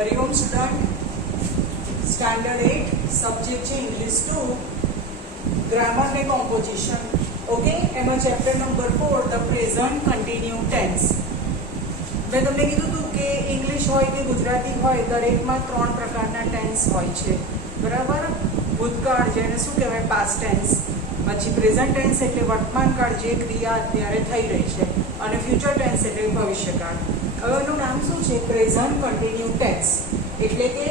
Hariom student, standard 8 subject है English 2 grammar ने composition. Okay, एम chapter number 4 the present continuous tense. मैं તમને કીધું હતું કે ઇંગ્લિશ હોય કે ગુજરાતી હોય દરેકમાં 3 પ્રકારના ટેન્સ હોય છે, બરાબર. ભૂતકાળ જેને શું કહેવાય પાસ્ટ ટેન્સ, પછી પ્રેઝન્ટ ટેન્સ એટલે વર્તમાન કાળ જે ક્રિયા અત્યારે થઈ રહી છે, અને ફ્યુચર ટેન્સ એટલે ભવિષ્યકાળ. હવે એનું નામ શું છે? પ્રેઝન્ટ કન્ટિન્યુ ટેન્સ, એટલે કે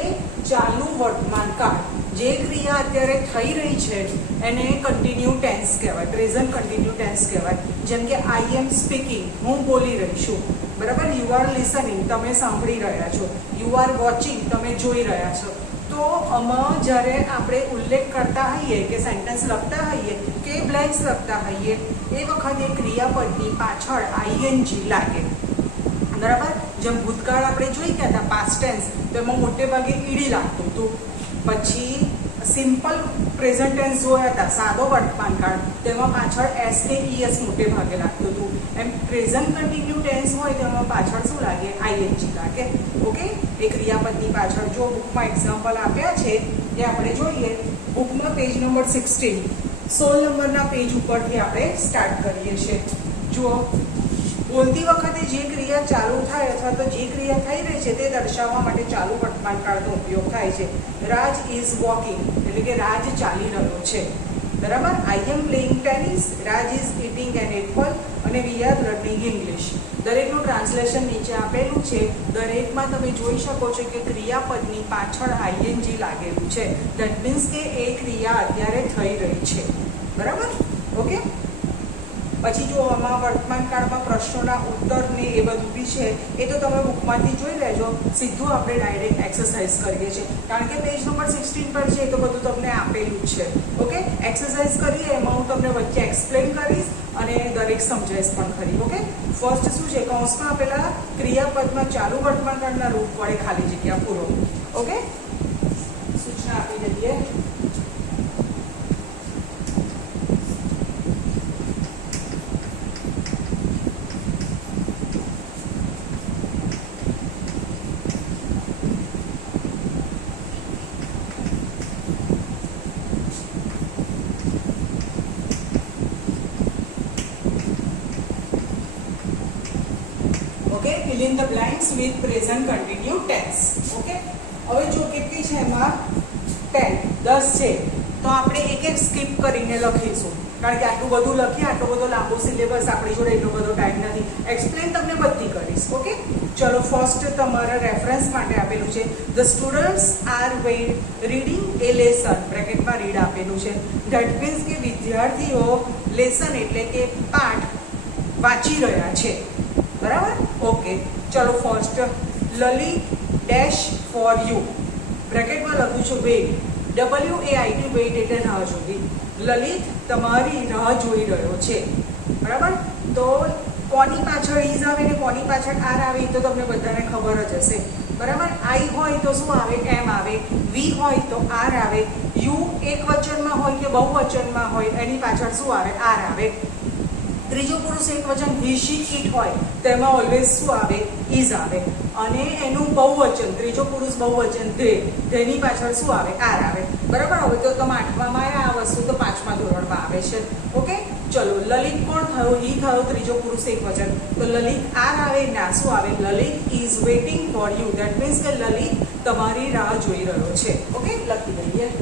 ચાલુ વર્તમાન કાળ. જે ક્રિયા અત્યારે થઈ રહી છે એને કન્ટિન્યુ ટેન્સ કહેવાય, પ્રેઝન્ટ કન્ટિન્યુ ટેન્સ કહેવાય. જેમ કે આઈ એમ સ્પીકિંગ, હું બોલી રહી છું, બરાબર. યુ આર લિસનિંગ, તમે સાંભળી રહ્યા છો. યુ આર વોચિંગ, તમે જોઈ રહ્યા છો. તો આમાં જ્યારે આપણે ઉલ્લેખ કરતા હોઈએ કે સેન્ટેન્સ લખતા હોઈએ કે બ્લેન્ક્સ લખતા હોઈએ એ વખતે ક્રિયાપદની પાછળ આઈએનજી લાગે, બરાબર. જેમ ભૂતકાળ આપણે જોઈ ગયા હતા પાસ્ટ ટેન્સ, તો એમાં મોટે ભાગે ઈડી લાગતું હતું. પછી સિમ્પલ પ્રેઝન્ટ ટેન્સ જોયા હતા, સાદો વર્તમાન કાળ, તેમાં પાછળ એસ કે ઈએસ મોટે ભાગે લાગતું હતું. એમ પ્રેઝન્ટ કન્ટિન્યુ ટેન્સ હોય તેમાં પાછળ શું લાગે? આઈએનજી લાગે. ઓકે, એ ક્રિયાપદની પાછળ જો બુકમાં એક્ઝામ્પલ આપ્યા છે એ આપણે જોઈએ. બુકમાં પેજ નંબર 16 નંબરના પેજ ઉપરથી આપણે સ્ટાર્ટ કરીએ છીએ. જુઓ, બોલતી વખતે જે ક્રિયા ચાલુ થાય અથવા તો જે ક્રિયા થઈ રહી છે તે દર્શાવવા માટે ચાલુ વર્તમાન કાળનો ઉપયોગ થાય છે. રાજ ઇઝ વોકિંગ, એટલે કે રાજ ચાલી રહ્યો છે, બરાબર. I am playing tennis, Raj is eating an apple, અને વી આર લર્નિંગ ઇંગ્લિશ. દરેકનું ટ્રાન્સલેશન નીચે આપેલું છે. દરેકમાં તમે જોઈ શકો છો કે ક્રિયાપદની પાછળ આઈએનજી લાગેલું છે. ધેટ મીન્સ કે એ ક્રિયા અત્યારે થઈ રહી છે, બરાબર. ઓકે, પછી જો આમાં વર્તમાન કાળમાં પ્રશ્નોના ઉત્તર ને એ બધું બી છે, એ તો તમે બુકમાંથી જોઈ લેજો. સીધું આપણે ડાયરેક્ટ એક્સરસાઇઝ કરીએ છીએ, કારણ કે પેજ નંબર 16 પર છે એ તો બધું તમને આપેલું જ છે. ઓકે, એક્સરસાઇઝ કરીએ એમાં હું તમને વચ્ચે એક્સપ્લેન કરીશ અને દરેક સમજાઈશ પણ ખરી. ઓકે, ફર્સ્ટ શું છે? કૌંસમાં આપેલા ક્રિયાપદમાં ચાલુ વર્તમાન કાળના રૂપ વડે ખાલી જગ્યા પૂરો. ઓકે, સૂચના આપી દઈએ. Fill in the blanks with present continuous tense. Okay, હવે જો કેટલી છે એમાં 10 છે, તો આપણે એક એક સ્કીપ કરીને લખીશું, કારણ કે આટલું બધું લખીએ, આટલો બધો લાંબો સિલેબસ આપણી જોડે એટલો બધો ટાઈમ નથી. એક્સપ્લેન તમને બધી કરીશ. ઓકે, ચલો ફર્સ્ટ તમારા રેફરન્સ માટે આપેલું છે. The students are reading a lesson, બ્રેકેટમાં રીડ આપેલું છે. ધેટ મીન્સ કે વિદ્યાર્થીઓ લેસન એટલે કે પાઠ વાંચી રહ્યા છે, બરાબર. ઓકે, ચલો first Lalit dash for you, બ્રેકેટમાં લખ્યું છે વેઇટ, WAIT વેઇટ એટલે રાહ જોવી. લલિત તમારી રાહ જોઈ રહ્યો છે, બરાબર. તો કોની પાછળ ઇઝ આવે ને કોની પાછળ આર આવે તો તમને બધાને ખબર જ હશે, બરાબર. આઈ હોય તો શું આવે? એમ આવે. વી હોય તો આર આવે. યુ એક વચનમાં હોય કે બહુવચનમાં હોય એની પાછળ શું આવે? આર આવે. ત્રીજો પુરુષ એક વચન હી શી ઇટ હોય તેમાં ઓલવેઝ શું આવે? ઇઝ આવે. અને એનું બહુવચન, ત્રીજો પુરુષ બહુવચન ધે, ધેની પાછળ શું આવે? આર આવે, બરાબર. હવે તો તમે 8મામાં આવ્યા, આ વસ્તુ તો 5મા ધોરણમાં આવે છે. ઓકે, ચલો લલિત કોણ થયો? હી થયો, ત્રીજો પુરુષ એક વચન, તો લલિત આર આવે. ના શું આવે? Lalit is waiting for you. That means કે લલિત તમારી રાહ જોઈ રહ્યો છે. ઓકે, લખી દઈએ.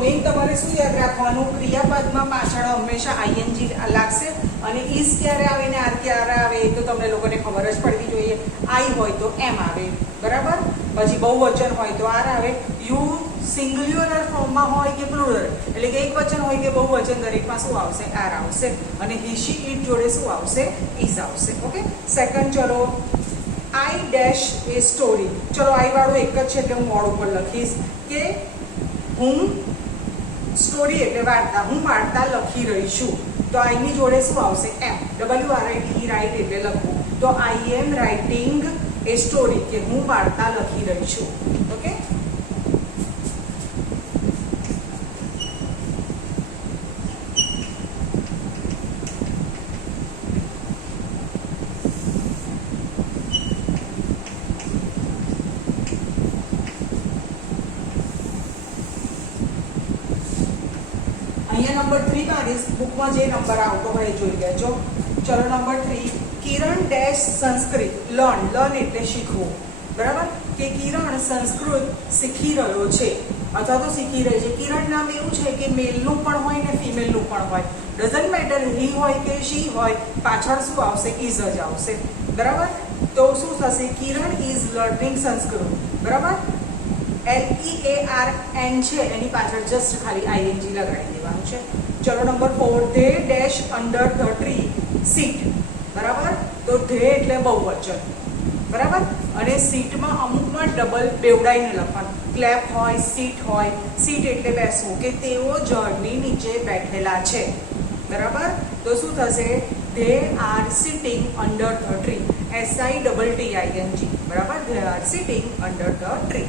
મેઇન તમારે શું યાદ રાખવાનું? ક્રિયાપદમાં પાછળ હંમેશા આઈએનજી લાગશે, અને ઇઝ ક્યારે આવે ને આર ક્યારે આવે એ તો તમને લોકોને ખબર જ પડવી જોઈએ. આઈ હોય તો એમ આવે, બરાબર. પછી બહુવચન હોય તો આર આવે. યુ સિંગ્યુલર ફોર્મમાં હોય કે પ્લુરલ, એટલે કે એક વચન હોય કે બહુવચન, દરેકમાં શું આવશે? આર આવશે. અને હી શી ઇટ જોડે શું આવશે? ઇઝ આવશે. ઓકે, સેકન્ડ ચલો આઈ ડેશ એ સ્ટોરી. ચલો આઈ વાળું એક જ છે એટલે હું બોર્ડ ઉપર લખીશ કે હું સ્ટોરી એટલે વાર્તા. હું વાર્તા લખી રહી છું. તો આઈની જોડે શું આવશે? એમ. WRITE રાઇટ એટલે લખવું. તો આઈ એમ રાઇટિંગ એ સ્ટોરી, કે હું વાર્તા લખી રહી છું. ઓકે. અહીંયા નંબર 3 મારીશ. બુકમાં જે નંબર આવતો હોય એ જોઈ લેજો. ચલો નંબર 3. કિરણ ડેશ સંસ્કૃત લર્ન એટલે શીખવું. બરાબર? કે કિરણ સંસ્કૃત શીખી રહ્યો છે અથવા તો શીખી રહી છે. કિરણ નામ એવું છે કે મેલનું પણ હોય ને ફિમેલનું પણ હોય. ડઝન્ટ મેટર હી હોય કે શી હોય, પાછળ શું આવશે? ઇઝ જ આવશે. બરાબર? તો શું થશે? કિરણ ઇઝ લર્નિંગ સંસ્કૃત. બરાબર? LEARN છે, એની પાછળ જસ્ટ ખાલી ING લગાડી દેવાનું છે. ચલો number 4. They dash under the tree seat. બરાબર? તો ધે એટલે બહુવચન. બરાબર? અને સીટમાં અમુકમાં ડબલ બેવડાઈને લખવાનું. ક્લેપ હોય, સીટ હોય. સીટ એટલે બેસવું, કે તેઓ ઝાડની નીચે બેઠેલા છે. બરાબર? તો શું થશે? They are sitting under the tree. SITTING. બરાબર? They are sitting under the tree.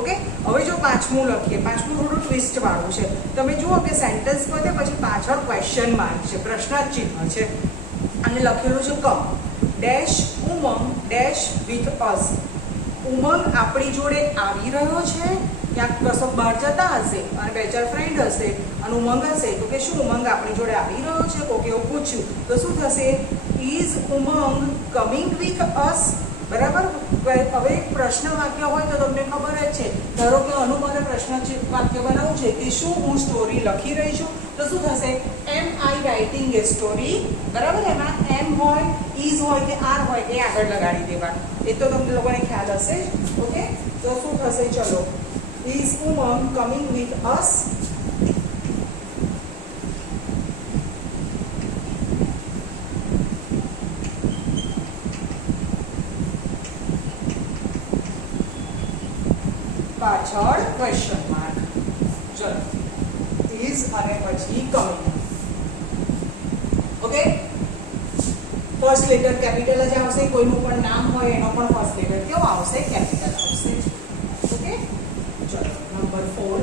Okay. હવે જો પાંચમું લખીએ. પાંચમું થોડું ટ્વિસ્ટ વાળું છે. તમે જુઓ કે સેન્ટેન્સ પતે પછી પાછળ ક્વેશ્ચન માર્ક છે, પ્રશ્નાર્થ ચિહ્ન છે, અને લખેલું છે come dash Umang dash with us. Umang આપણી જોડે આવી રહ્યો છે, ક્યાંક કશો બહાર જતા હશે અને બે ચાર ફ્રેન્ડ હશે અને ઉમંગ હશે. તો કે શું ઉમંગ આપણી જોડે આવી રહ્યો છે? કોકે એવું પૂછ્યું તો શું થશે? Is Umang coming with us. બરાબર? હવે એક પ્રશ્ન વાક્ય હોય તો તમને ખબર જ છે. ધારો કે અનુમાને પ્રશ્ન વાક્ય બનાવવું છે કે શું હું સ્ટોરી લખી રહી છું, તો શું થશે? એમ આઈ રાઇટિંગ એ સ્ટોરી. બરાબર? એમાં એમ હોય, ઇઝ હોય કે આર હોય એ આગળ લગાડી દેવાનું. એ તો તમને લોકોને ખ્યાલ હશે જ. ઓકે. તો શું થશે? ચલો. Is Umang coming with us. પાછળ ક્વેશ્ચન માર્ક. ચલો. ઇઝ અને પછી coming. Okay. First letter capital જ આવશે. કોઈનું પણ નામ હોય એનો પણ ફર્સ્ટ લેટર કેવો આવશે? કેપિટલ આવશે. ઓકે. ચલો નંબર 4.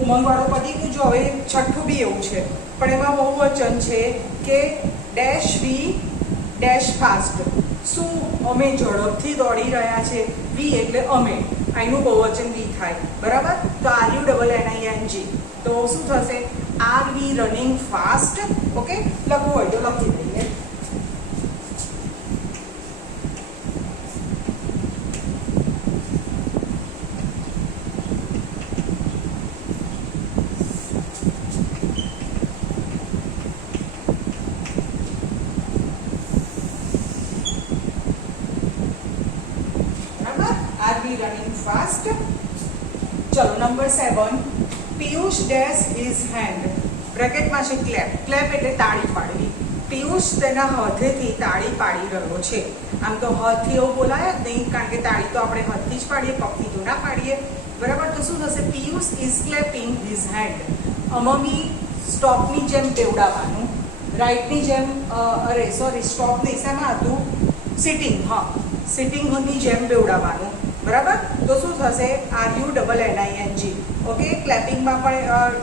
ઉમંગ વાળો પતી ગયું. જો હવે છઠ્ઠું બી એવું છે, પણ એમાં બહુવચન છે કે ડેશ વી ડેશ ફાસ્ટ. શું અમે ઝડપથી દોડી રહ્યા છે? વી એટલે અમે, અહીંનું બહુવચન વી થાય. બરાબર? તો RUNNING. તો શું થશે? Are we running fast. Okay. લખવું હોય તો લખી દઈએ. running fast. ચલો number 7. Piyush dash his hand. બ્રેકેટમાં છે ક્લેપ. ક્લેપ એટલે તાળી પાડવી. પિયુષ તેના હાથેથી તાળી પાડી રહ્યો છે. આમ તો હાથથી એવું બોલાય જ નહીં, કારણ કે તાળી તો આપણે હાથથી જ પાડીએ, પગથી તો ના પાડીએ. બરાબર? તો શું થશે? Piyush is clapping his hand. અમમી સ્ટોપની જેમ બેવડાવવાનું. રાઈટની જેમ સ્ટોપ નહીં, શેમાં હતું? સિટિંગ. હા, સિટિંગની જેમ બેવડાવવાનું. બરાબર? તો શું થશે? RUNNING. ઓકે. ક્લેપિંગમાં પણ,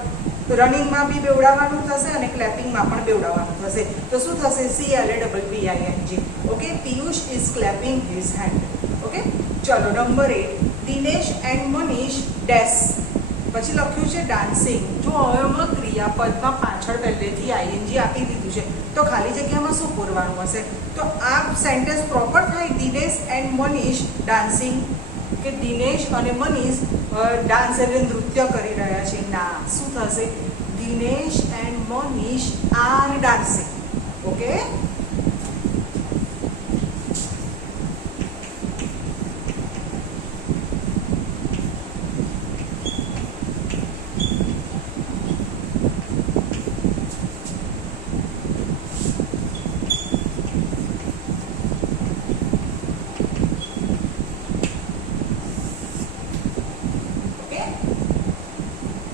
રનિંગમાં બી બેવડાવવાનું થશે અને ક્લેપિંગમાં પણ બેવડાવવાનું થશે. તો શું થશે? CLAPPING. Okay. Piyush is clapping his hand. Okay. ચલો number 8. Dinesh and Manish dash. પછી લખ્યું છે ડાન્સિંગ. જો હવેમાં ક્રિયાપદમાં પાછળ પહેલેથી ING આપી દીધું છે, તો ખાલી જગ્યામાં શું પૂરવાનું હશે? તો આ સેન્ટેન્સ પ્રોપર થાય. Dinesh and Manish dancing. કે દિનેશ અને મનીષ ડાન્સ એટલે નૃત્ય કરી રહ્યા છે. ના, શું થશે? Dinesh and Manish are dancing. Okay.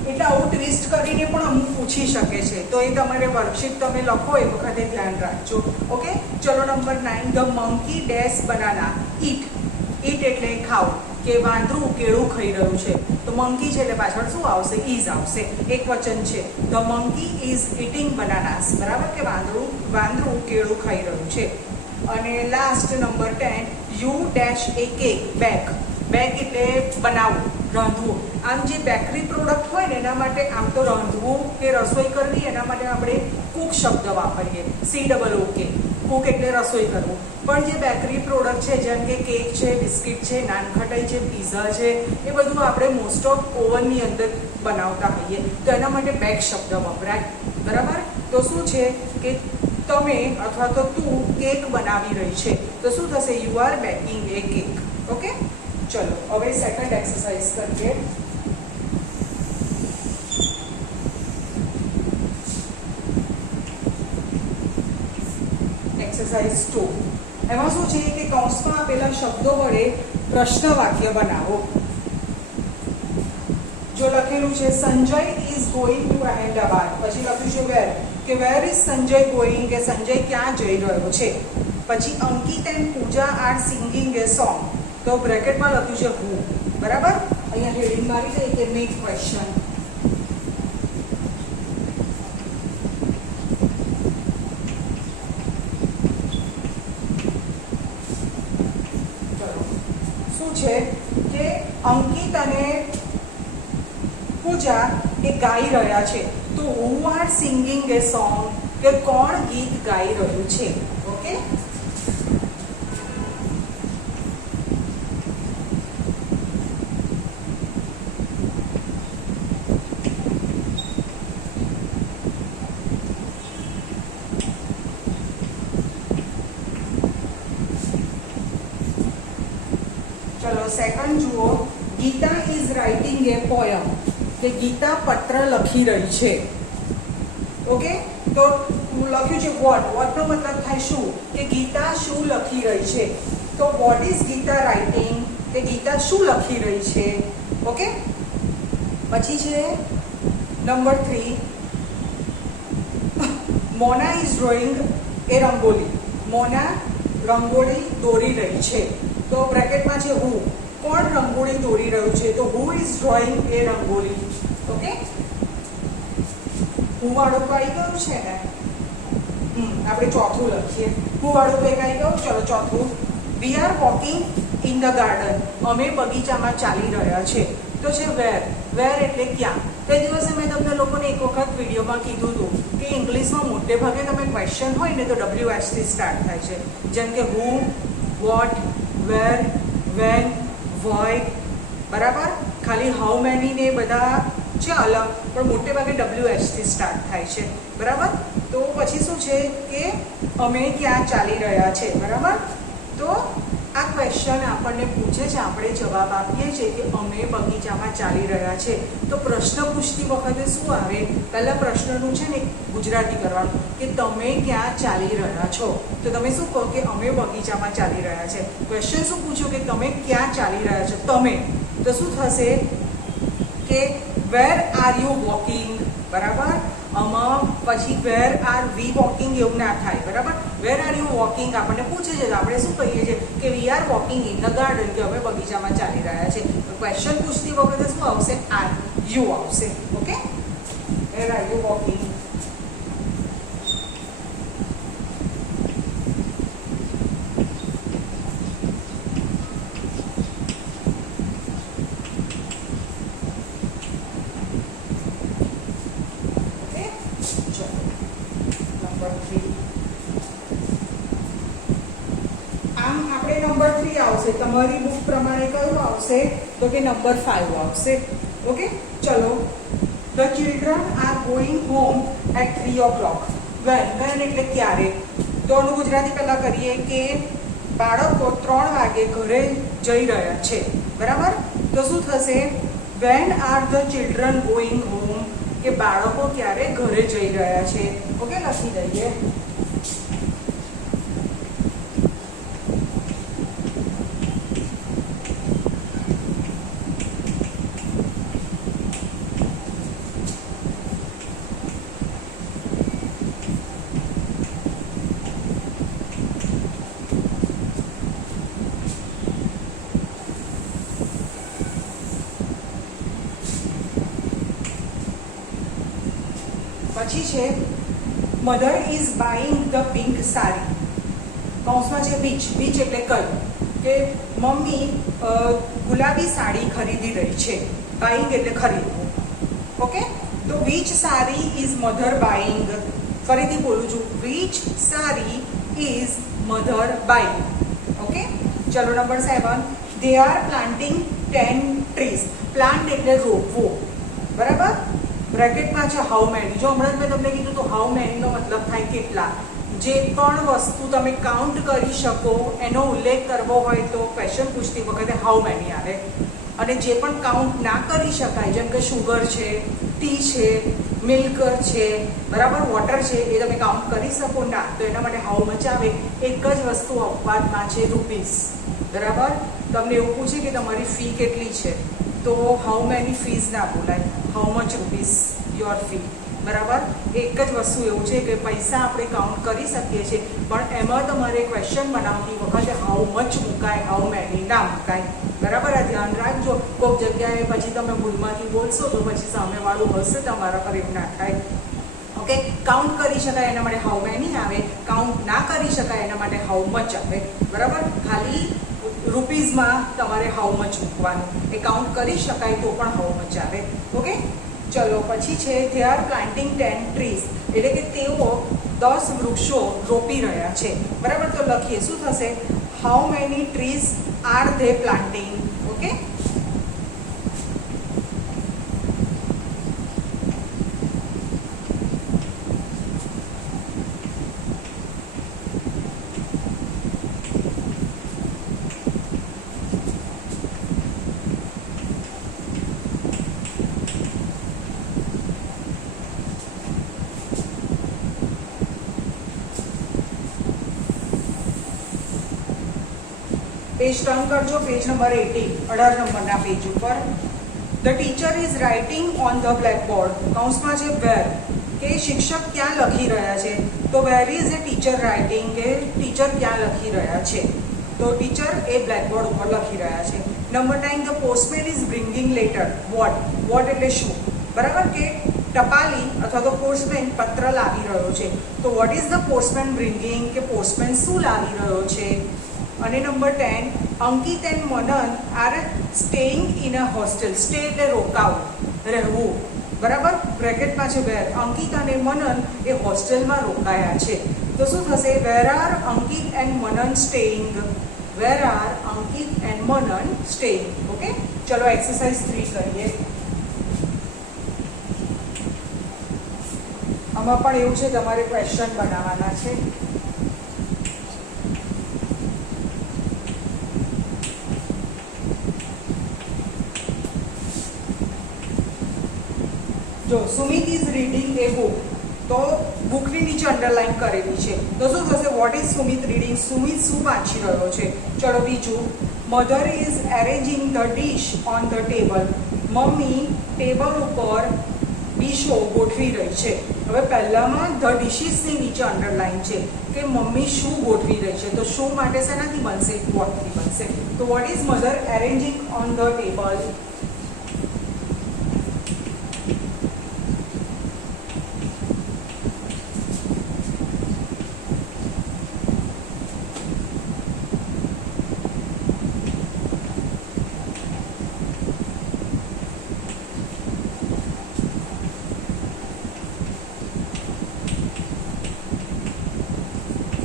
એટલે આવું ટ્વિસ્ટ કરીને પણ અમુક પૂછી શકે છે, તો એ તમારે વર્કશીટ તમે લખો એ વખતે ધ્યાન રાખજો. ઓકે, ચલો number 9. The monkey dash banana eat. Eat એટલે ખાવ, કે વાંદરું કેળું ખાઈ રહ્યું છે. તો મંકી છે એટલે પાછળ શું આવશે? ઇઝ આવશે. એક વચન છે. The monkey is eating બનાનાસ. બરાબર, કે વાંદરું કેળું ખાઈ રહ્યું છે. અને last number 10. You dash A cake bake. Back એટલે બનાવવું, રાંધવું. આમ જે બેકરી પ્રોડક્ટ હોય ને એના માટે આમ તો રાંધવું કે રસોઈ કરવી એના માટે આપણે કુક શબ્દ વાપરીએ, COOK. કુક એટલે રસોઈ કરવું. પણ જે બેકરી પ્રોડક્ટ છે જેમ કે કેક છે, બિસ્કિટ છે, નાનખટાઈ છે, પીઝા છે, એ બધું આપણે મોસ્ટ ઓફ ઓવનની અંદર બનાવતા હોઈએ, તો એના માટે બેક શબ્દ વપરાય. બરાબર, તો શું છે કે તમે અથવા તો તું કેક બનાવી રહી છે, તો શું થશે? You are baking a cake. Okay, ચલો હવે સેકન્ડ એક્સરસાઇઝ કરીએ. એક્સરસાઇઝ 2. એમાં શું છે કે કૌંસમાં આપેલા શબ્દો વડે પ્રશ્ન વાક્ય બનાવો. જો લખેલું છે Sanjay is going to Ahmedabad, પછી લખ્યું છે વેર, કે વેર ઇઝ સંજય ગોઈંગ, કે સંજય ક્યાં જઈ રહ્યો છે. પછી Ankit and Pooja are singing a song, તો બ્રેકેટમાં લખ્યું છે હુ. બરાબર, અહીંયા હેડિંગ મારી દઈએ કે મેક ક્વેશ્ચન. શું છે કે અંકિત અને પૂજા એ ગાઈ રહ્યા છે, તો who are singing a song, કે કોણ ગીત ગાઈ રહ્યું છે. ઓકે, ચલો સેકન્ડ જુઓ. Geeta is writing a poem, કે ગીતા પત્ર લખી રહી છે. ઓકે, તો લખ્યું છે વોટનો મતલબ થાય શું, કે ગીતા શું લખી રહી છે. તો વોટ ઇઝ ગીતા રાઇટિંગ, કે ગીતા શું લખી રહી છે. ઓકે, પછી છે નંબર 3. મોના ઇઝ ડ્રોઈંગ એ રંગોલી. મોના રંગોળી દોરી રહી છે, તો બ્રેકેટમાં છે હુ. કોણ રંગોળી દોરી રહ્યું છે, તો who is drawing A rangoli. Okay, હું વાળું તો આવી ગયું છે ને. આપણે ચોથું લખીએ. હું વાળું તો એક આવી ગયું. ચલો ચોથું. We are walking in the garden, અમે બગીચામાં ચાલી રહ્યા છે. તો છે વેર. વેર એટલે ક્યાં. તે દિવસે મેં તમને લોકોને એક વખત વિડીયોમાં કીધું હતું કે ઇંગ્લિશમાં મોટે ભાગે તમે ક્વેશ્ચન હોય ને તો WH થી સ્ટાર્ટ થાય છે. જેમ કે હુ, વોટ, વેર, વેન, વાય. બરાબર, ખાલી હાઉ મેની ને બધા છે અલગ, પણ મોટે ભાગે WH થી સ્ટાર્ટ થાય છે. બરાબર, તો પછી શું છે કે અમે ક્યાં ચાલી રહ્યા છે. બરાબર, તો આ ક્વેશ્ચન આપણને પૂછે છે, આપણે જવાબ આપીએ છીએ કે અમે બગીચામાં ચાલી રહ્યા છે. તો પ્રશ્ન પૂછતી વખતે શું આવે? પહેલા પ્રશ્નનું છે ને ગુજરાતી કરવાનું, કે તમે ક્યાં ચાલી રહ્યા છો. તો તમે શું કહો કે અમે બગીચામાં ચાલી રહ્યા છે. ક્વેશ્ચન શું પૂછ્યું કે તમે ક્યાં ચાલી રહ્યા છો. તમે, તો શું થશે કે વેર આર યુ વોકિંગ. બરાબર, આમાં પછી વેર આર વી વોકિંગ એવું ના થાય. બરાબર, વેર આર યુ વોકિંગ આપણને પૂછે છે, આપણે શું કહીએ છીએ કે we are walking in the garden, કે અમે બગીચામાં ચાલી રહ્યા છે. તો ક્વેશ્ચન પૂછતી વખતે શું આવશે? આર યુ આવશે. Okay, where are you walking. તમારી બુક પ્રમાણે કયું આવશે? તો કે નંબર 5 આવશે. ઓકે, ચલો. The children are going home at 3 o'clock. When. When એટલે ક્યારે. તો એનું ગુજરાતી પહેલા કરીએ કે બાળકો 3 વાગે ઘરે જઈ રહ્યા છે. બરાબર, તો શું થશે? Van are the children going home, કે બાળકો ક્યારે ઘરે જઈ રહ્યા છે. ઓકે, લખી દઈએ. પછી છે mother is buying the pink sari, કૌંસમાં છે બીચ, બીચ એટલે કયું કે મમ્મી ગુલાબી સાડી ખરીદી રહી છે, બાઇંગ એટલે ખરીદવું. ઓકે, તો which sari is mother buying, ફરીથી બોલું છું, which sari is mother buying. Okay, ચલો number 7, they are planting 10 trees, plant એટલે રોપવો, બરાબર. બ્રેકેટમાં છે હાઉ મેની, જો હમણાં જ મેં તમને કીધું તો હાઉ મેનીનો મતલબ થાય કેટલા. જે પણ વસ્તુ તમે કાઉન્ટ કરી શકો એનો ઉલ્લેખ કરવો હોય તો ક્વેશ્ચન પૂછતી વખતે હાઉ મેની આવે. અને જે પણ કાઉન્ટ ના કરી શકાય, જેમ કે શુગર છે, ટી છે, મિલ્ક છે, બરાબર, વોટર છે, એ તમે કાઉન્ટ કરી શકો ના, તો એના માટે હાઉ મચ આવે. એક જ વસ્તુ અપવાદમાં છે રૂપીસ, બરાબર. તમને એવું પૂછે કે તમારી ફી કેટલી છે તો હાઉ મેની ફીઝ ના બોલાય, how much rupees your fee, બરાબર. એક જ વસ્તુ એવું છે કે પૈસા આપણે કાઉન્ટ કરી શકીએ છીએ, પણ એમાં તમારે ક્વેશ્ચન બનાવતી વખતે હાઉ મચ મુકાય, હાઉ મેની ના મુકાય, બરાબર. આ ધ્યાન રાખજો. કોઈક જગ્યાએ પછી તમે ભૂલમાંથી બોલશો તો પછી સામેવાળું હશે તમારા પર, એવું ના થાય. ઓકે, કાઉન્ટ કરી શકાય એના માટે હાઉ મેની આવે, કાઉન્ટ ના કરી શકાય એના માટે હાઉ મચ આવે, બરાબર. ખાલી રૂપીઝમાં તમારે હાઉ મચ મૂકવાનું, એ કાઉન્ટ કરી શકાય તો પણ હાઉ મચ આવે. ઓકે, ચલો પછી છે દે આર પ્લાન્ટિંગ 10 ટ્રીઝ, એટલે કે તેઓ 10 વૃક્ષો રોપી રહ્યા છે, બરાબર. તો લખીએ શું થશે, how many trees are they planting. Okay, page turn કરજો, પેજ નંબર 18, 18 નંબરના પેજ ઉપર. The teacher is writing on the blackboard, કૌંસમાં છે વેર, કે શિક્ષક ક્યાં લખી રહ્યા છે, તો where is A teacher writing, કે ટીચર ક્યાં લખી રહ્યા છે, તો ટીચર એ બ્લેકબોર્ડ ઉપર લખી રહ્યા છે. Number 9, the postman is bringing letter, what, what એટલે શું, બરાબર, કે ટપાલી અથવા તો પોસ્ટમેન પત્ર લાવી રહ્યો છે, તો what is the postman bringing, કે પોસ્ટમેન શું લાવી રહ્યો છે. અને number 10, Ankit and Manan are staying in a hostel, stay એટલે રોકાવું, રહેવું, બરાબર. બ્રેકેટમાં છે વેર, અંકિત અને મનન એ હોસ્ટેલમાં રોકાયા છે, તો શું થશે, where are Ankit and Manan staying, where are Ankit and Manan staying. Okay, ચલો એક્સરસાઇઝ 3 કરીએ. આમાં પણ એવું છે તમારે ક્વેશ્ચન બનાવવાના છે. જો Sumit is reading a book, તો બુકની નીચે અંડરલાઈન કરેલી છે, તો શું થશે, what is Sumit reading, Sumit શું વાંચી રહ્યો છે. ચલો બીજું, mother is arranging the dish on the table, મમ્મી ટેબલ ઉપર ડીશો ગોઠવી રહી છે. હવે પહેલામાં ધ ડિશિસની નીચે અંડરલાઈન છે કે મમ્મી શું ગોઠવી રહી છે, તો શું માટે શેનાથી બનશે, વોટથી બનશે. તો what is mother arranging on the table.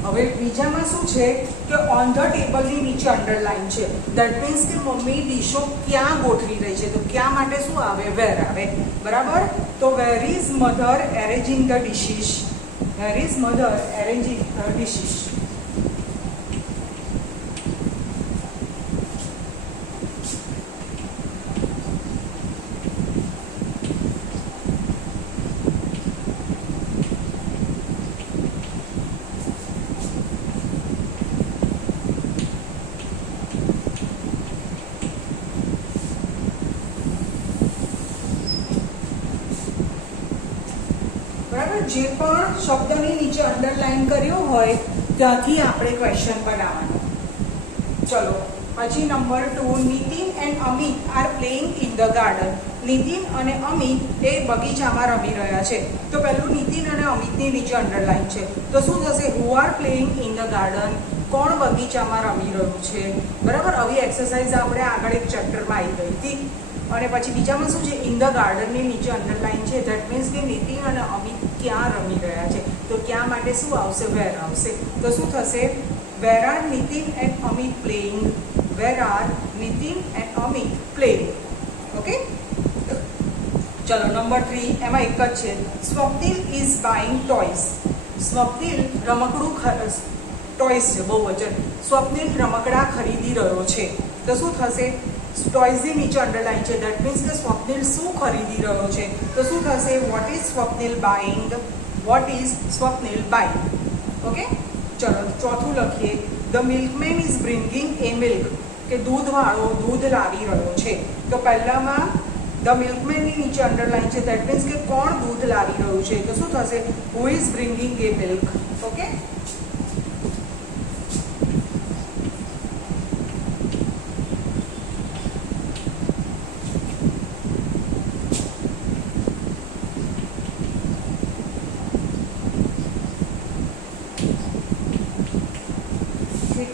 હવે બીજામાં શું છે કે ઓન ધ ટેબલની નીચે અંડરલાઈન છે, દેટ મીન્સ કે મમ્મી ડીશો ક્યાં ગોઠવી રહી છે, તો ક્યાં માટે શું આવે, વેર આવે, બરાબર. તો where is mother arranging the dishes, where is mother arranging the dishes. જે પણ શબ્દની નીચે અંડરલાઈન કર્યો હોય ત્યાંથી આપણે ક્વેશ્ચન બનાવવાનો. ચલો પછી number 2, Nitin and Amit are playing in the garden. Nitin અને અમિત એ બગીચામાં રમી રહ્યા છે. તો પહેલું નીતિન અને અમિતની નીચે અંડરલાઈન છે. તો શું થશે? Who are playing in the garden. કોણ બગીચામાં રમી રહ્યું છે? બરાબર. આવી એક્સરસાઇઝ આપણે આગળ એક ચેપ્ટરમાં આવી ગઈ હતી. અને પછી બીજામાં શું છે? ઇન ધ ગાર્ડનની નીચે અંડરલાઈન છે. ધેટ મીન્સ કે નીતિન અને અમિત ક્યાં રમી રહ્યા છે. તો ક્યાં માટે શું આવશે? વેર આવશે. તો શું થશે? Where are Nitin and Amit playing. Where are Nitin and Amit playing. Okay, ચલો નંબર 3, એમાં એક જ છે. Swapnil is buying toys. Swapnil રમકડું ટોયસ છે બહુવચન. સ્વપ્નિલ રમકડા ખરીદી રહ્યો છે. તો શું થશે? ટોયસની નીચે અંડરલાઈન છે. દેટ મીન્સ કે સ્વપ્નિલ શું ખરીદી રહ્યો છે. તો શું થશે? What is Swapnil buying. What is Swapnil buying. Okay, ચલો ચોથું લખીએ. The milkman is bringing A milk. કે દૂધવાળો દૂધ લાવી રહ્યો છે. તો પહેલામાં ધ મિલ્કમેનની નીચે અંડરલાઈન છે. દેટ મીન્સ કે કોણ દૂધ લાવી રહ્યું છે. તો શું થશે? Who is bringing A milk. Okay,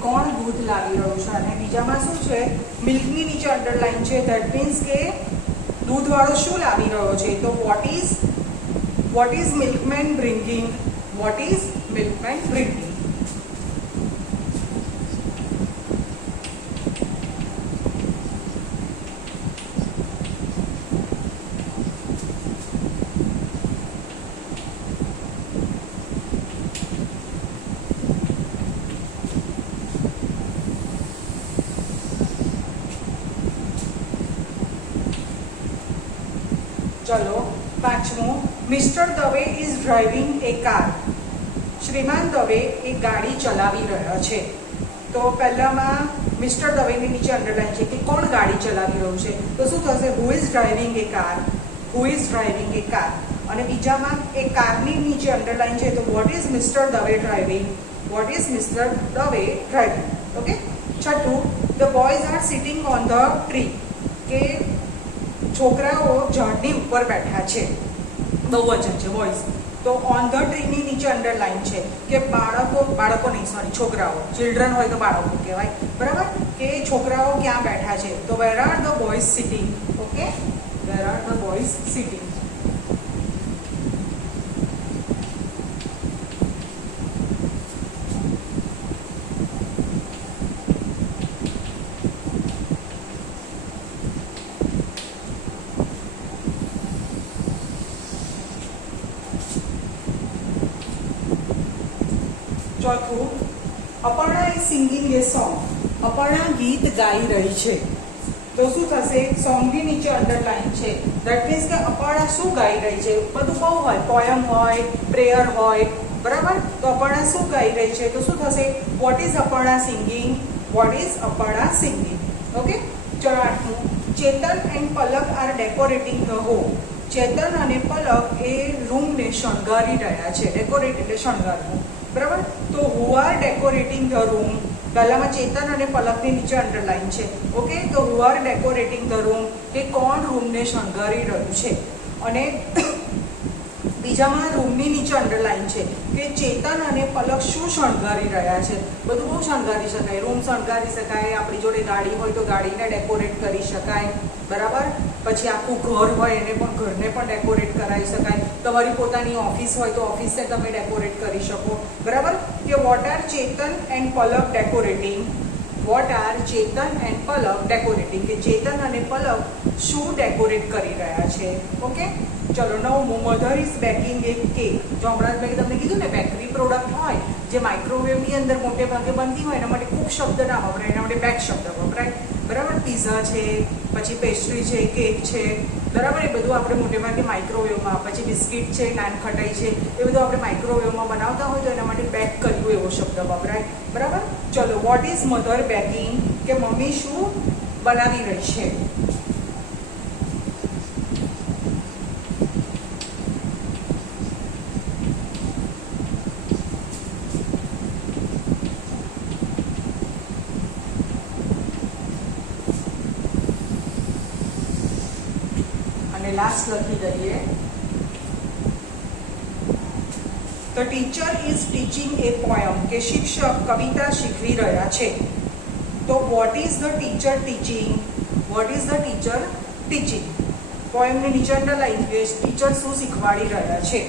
કોણ દૂધ લાવી રહ્યું છે. અને બીજામાં શું છે? મિલ્કની નીચે અંડરલાઈન છે. ધેટ મીન્સ કે દૂધવાળો શું લાવી રહ્યો છે. તો what is milkman bringing. What is milkman bringing. ચલો પાંચમું. Mister Dave is driving a car. શ્રીમાન દવે એક ગાડી ચલાવી રહ્યા છે. તો પહેલામાં મિસ્ટર દવેની નીચે અંડરલાઈન છે કે કોણ ગાડી ચલાવી રહ્યું છે. તો શું થશે? Who is driving a car. Who is driving a car. અને બીજામાં એ કારની નીચે અંડરલાઈન છે. તો what is mister Dave driving. What is mister Dave driving. Okay, છઠ્ઠું. The boys are sitting on the tree. કે છોકરાઓ ઝાડની ઉપર બેઠા છે. બહુવચન છે બોયઝ. તો ઓન ધ ટ્રીની નીચે અંડરલાઈન છે કે બાળકો નહીં, સોરી, છોકરાઓ. ચિલ્ડ્રન હોય તો બાળકો કહેવાય. બરાબર. કે છોકરાઓ ક્યાં બેઠા છે. તો where are the boys sitting. Okay, where are the boys sitting. ચોથું. Aparna is singing a song. Aparna ગીત ગાઈ રહી છે. તો શું થશે? સોંગની નીચે અંડરલાઈન છે. દેટ મીન્સ કે અપર્ણા શું ગાઈ રહી છે. બધું બહુ હોય, પોયમ હોય, પ્રેયર હોય. બરાબર. તો અપર્ણા શું ગાઈ રહી છે. તો શું થશે? What is Aparna singing. What is Aparna singing. Okay, ચલો આઠમું. Chetan and Palak are decorating the home. Chetan અને પલક એ રૂમને શણગારી રહ્યા છે. ડેકોરેટ એટલે શણગારવું. બરાબર. તો who are decorating the room. પહેલામાં ચેતન અને પલકની નીચે અંડરલાઈન છે. ઓકે, તો who are decorating the room. કે કોણ રૂમને શણગારી રહ્યું છે. અને બીજામાં રૂમની નીચે અંડરલાઈન છે કે ચેતન અને પલક શું શણગારી રહ્યા છે. બધું બહુ શણગારી શકાય. રૂમ શણગારી શકાય. આપણી જોડે ગાડી હોય તો ગાડીને ડેકોરેટ કરી શકાય. બરાબર. પછી આખું ઘર હોય એને પણ ઘરને પણ ડેકોરેટ કરાવી શકાય. તમારી પોતાની ઓફિસ હોય તો ઓફિસને તમે ડેકોરેટ કરી શકો. બરાબર. કે what are Chetan and Palak decorating. What are Chetan and Palak decorating. કે ચેતન અને પલક શું ડેકોરેટ કરી રહ્યા છે. ઓકે, ચલો નવમું. Mother is baking a cake. જો હમણાં મેં તમને કીધું ને, બેકરી પ્રોડક્ટ હોય જે માઇક્રોવેવની અંદર મોટે ભાગે બનતી હોય, એના માટે કુક શબ્દ ના વપરાય, એના માટે બેક શબ્દ વપરાય. બરાબર. પીઝા છે, પછી પેસ્ટ્રી છે, કેક છે. બરાબર. એ બધું આપણે મોટે ભાગે માઇક્રોવેવમાં, પછી બિસ્કિટ છે, નાનખટાઈ છે, એ બધું આપણે માઇક્રોવેવમાં બનાવતા હોય તો એના માટે બેક કર્યું એવો શબ્દ વપરાય. બરાબર. ચલો, વોટ ઇઝ મધર બેકિંગ. કે મમ્મી શું બનાવી રહી છે. અને લાસ્ટ લખી દઈએ. The teacher is teaching a poem. કે શિક્ષક કવિતા શીખવી રહ્યા છે. તો what is the teacher teaching? What is the teacher teaching? પોએમની નીચે અંડરલાઈન છે ટીચર શું શીખવાડી રહ્યા છે.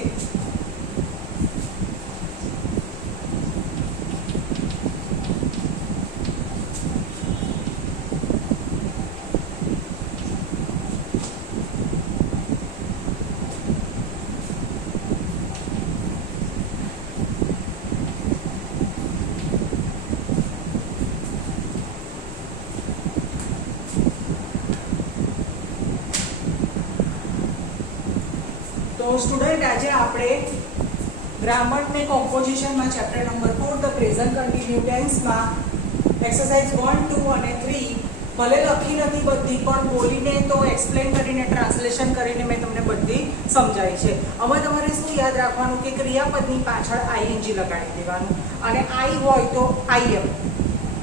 તો સ્ટુડન્ટ આજે આપણે ગ્રામર ને કોમ્પોઝિશનમાં chapter number 4 the present continue ટેન્સમાં એક્સરસાઇઝ 1, 2 અને 3 ભલે લખી નથી બધી પણ બોલીને તો એક્સપ્લેન કરીને ટ્રાન્સલેશન કરીને મેં તમને બધી સમજાવી છે. હવે તમારે શું યાદ રાખવાનું કે ક્રિયાપદની પાછળ આઈએનજી લગાડી દેવાનું અને આઈ હોય તો આઈએમ,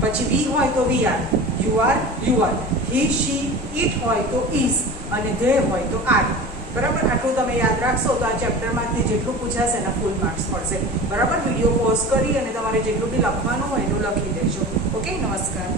પછી વી હોય તો we are, you are, he she it હોય તો ઇઝ અને ધે હોય તો આર. બરાબર, આટલું તમે યાદ રાખશો તો આ ચેપ્ટરમાંથી જેટલું પૂછાશે એના ફૂલ માર્ક્સ મળશે. બરાબર, વિડીયો પોઝ કરી અને તમારે જેટલું બી લખવાનું હોય એટલું લખી દેજો. ઓકે, નમસ્કાર.